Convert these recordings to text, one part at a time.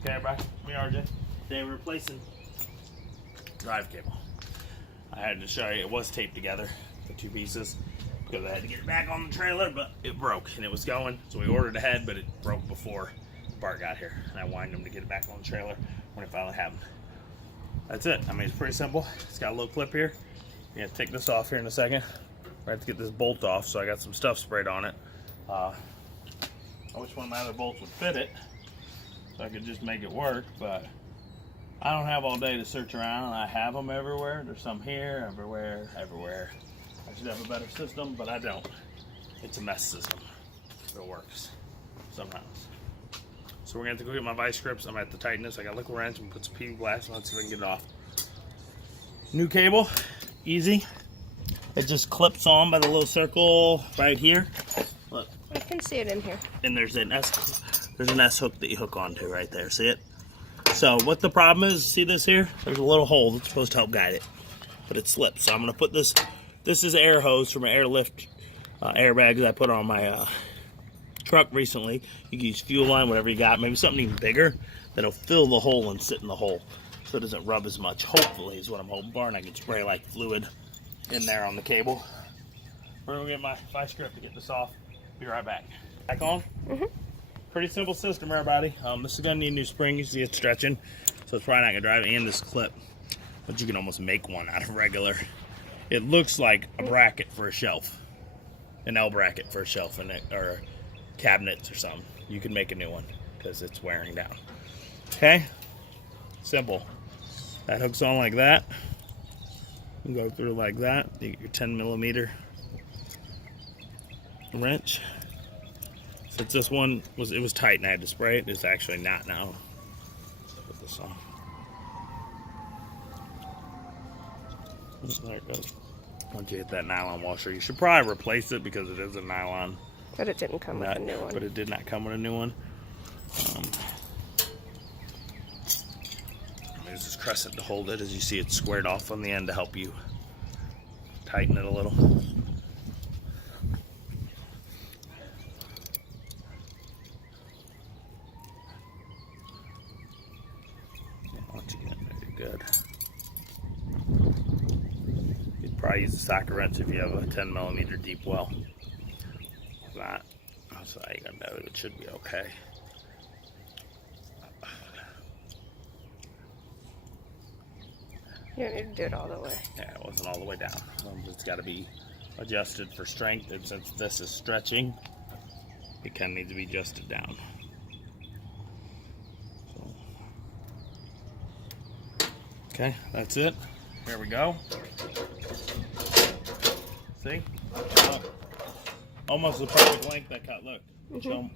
Okay, everybody, me RJ. Today we're replacing drive cable. I had to show you, it was taped together, the two pieces, because I had to get it back on the trailer, but it broke and it was going. So we ordered ahead, but it broke before the part got here. And I whined them to get it back on the trailer when it finally happened. That's it. I mean, it's pretty simple. It's got a little clip here. You have to take this off here in a second. I have to get this bolt off, so I got some stuff sprayed on it. I wish one of my other bolts would fit it, so I could just make it work, but I don't have all day to search around. I have them everywhere. There's some here, everywhere. I should have a better system, but I don't. It's a mess system. It works sometimes. So we're gonna have to go get my vice grips. I'm at the tighten this. I got liquid wrench and put some PV glass. Let's see if I can get it off. New cable, easy. It just clips on by the little circle right here. Look. I can see it in here. And there's an S hook that you hook onto right there. See it? So what the problem is, see this here? There's a little hole that's supposed to help guide it, but it slips. So I'm gonna put this. This is air hose from an airlift airbag that I put on my truck recently. You can use fuel line, whatever you got. Maybe something even bigger that'll fill the hole and sit in the hole, so it doesn't rub as much. Hopefully, is what I'm hoping for, and I can spray like fluid in there on the cable. We're gonna get my vice grip to get this off. Be right back. Back on? Mm-hmm. Pretty simple system, everybody. This is gonna need a new spring. You see it's stretching, so it's probably not gonna drive it. And this clip, but you can almost make one out of regular. It looks like a bracket for a shelf, an L bracket for a shelf, or cabinets or something. You can make a new one because it's wearing down. Okay, simple. That hooks on like that. You go through like that. You get your 10mm wrench. Since this one was tight and I had to spray it, it's actually not now. Put this on. There it goes. Once you hit that nylon washer, you should probably replace it because it is a nylon. But it didn't come with a new one. But it did not come with a new one. There's this crescent to hold it. As you see, it's squared off on the end to help you tighten it a little. Once you get it there, you're good. You'd probably use a socket wrench if you have a 10mm deep well. If not, so I got know it should be okay. You don't need to do it all the way. Yeah, it wasn't all the way down. It's got to be adjusted for strength, and since this is stretching, it kind of needs to be adjusted down. So. Okay, that's it. Here we go. See? Almost the perfect length I cut. Look. So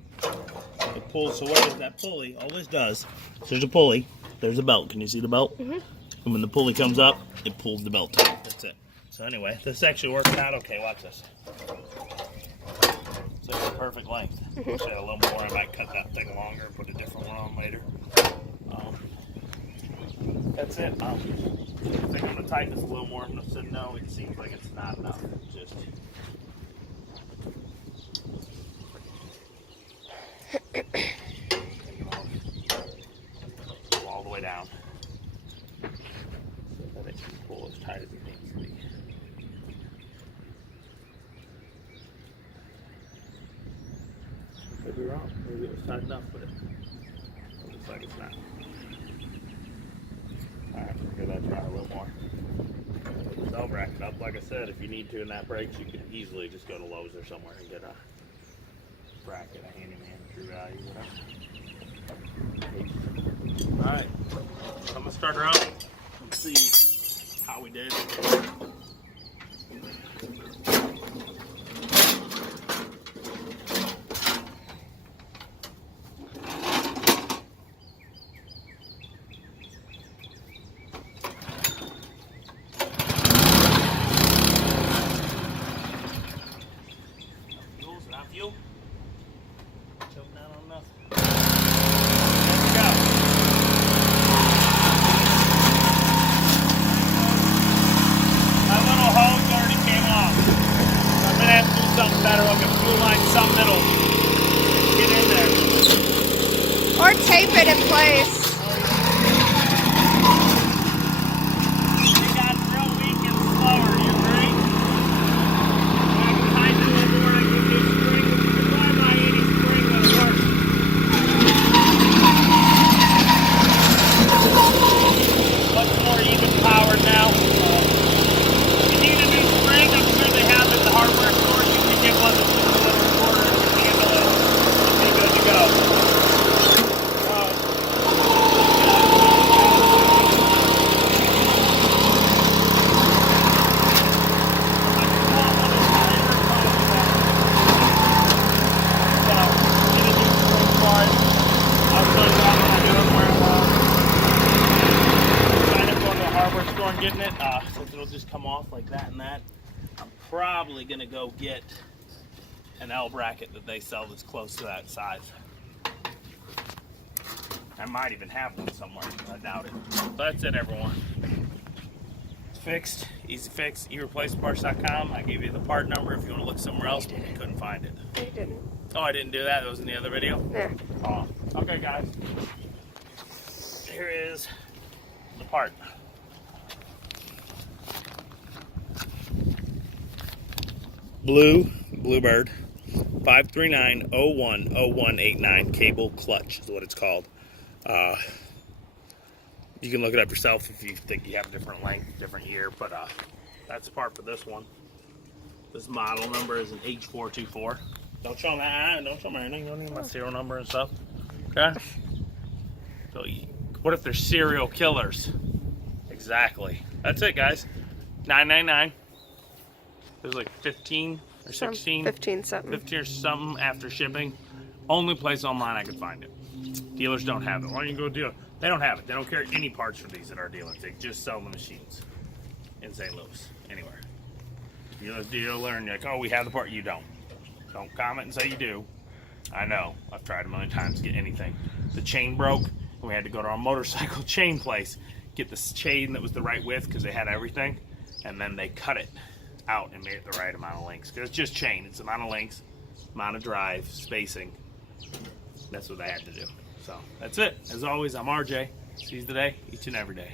it pulls. So what is that pulley? All this does. There's a pulley. There's a belt. Can you see the belt? And when the pulley comes up, it pulls the belt up. That's it. So anyway, this actually working out okay. Watch this. It's like the perfect length. Wish I had a little more. I might cut that thing longer and put a different one on later. That's it. I think I'm gonna tighten this a little more. I said no. It seems like it's not enough. Just. All the way down. So that it can pull as tight as it needs to be. Maybe wrong. Maybe it was tight enough, but it looks like it's not. Alright, we'll give that try a little more. I'll rack it up. Like I said, if you need to and that breaks, you can easily just go to Lowe's or somewhere and get a bracket, a handyman, True Value, whatever. Alright, so I'm going to start her out and see how we did. Fuel? Choke down on nothing. There we go. place. You got real weak and slower, you agree? I can hide you a little more, I can do spring. Why am I eating spring when it works? Much more even powered now. You need a new spring, I'm sure they have it in the hardware store. You can get one that's just a little shorter and handle it. It'll be good to go. Getting it, since it'll just come off like that and that, I'm probably gonna go get an L bracket that they sell that's close to that size. I might even have one somewhere, I doubt it. So that's it, everyone. It's fixed, easy fix, eReplaceParts.com. I gave you the part number if you want to look somewhere else, but you couldn't find it. You didn't. Oh, I didn't do that? That was in the other video? Yeah. Oh, okay, guys. Here is the part. Bluebird 539010189 cable clutch is what it's called. You can look it up yourself if you think you have a different length, different year, but that's the part for this one. This model number is an H424. Don't show them don't show them anything. Don't need my serial number and stuff. Okay? So what if they're serial killers? Exactly. That's it, guys. $9.99. There's like 15 or 16. 15 something. 15 or something after shipping. Only place online I could find it. Dealers don't have it. Why don't you go deal? They don't have it. They don't carry any parts for these at our dealers. They just sell the machines in St. Louis. Anywhere. Dealer and you're like, oh, we have the part. You don't. Don't comment and say you do. I know. I've tried a million times to get anything. The chain broke, and we had to go to our motorcycle chain place, get this chain that was the right width because they had everything, and then they cut it out and made it the right amount of links. Because it's just chain. It's the amount of links, amount of drive, spacing. That's what I had to do. So that's it. As always, I'm RJ. See you today, each and every day.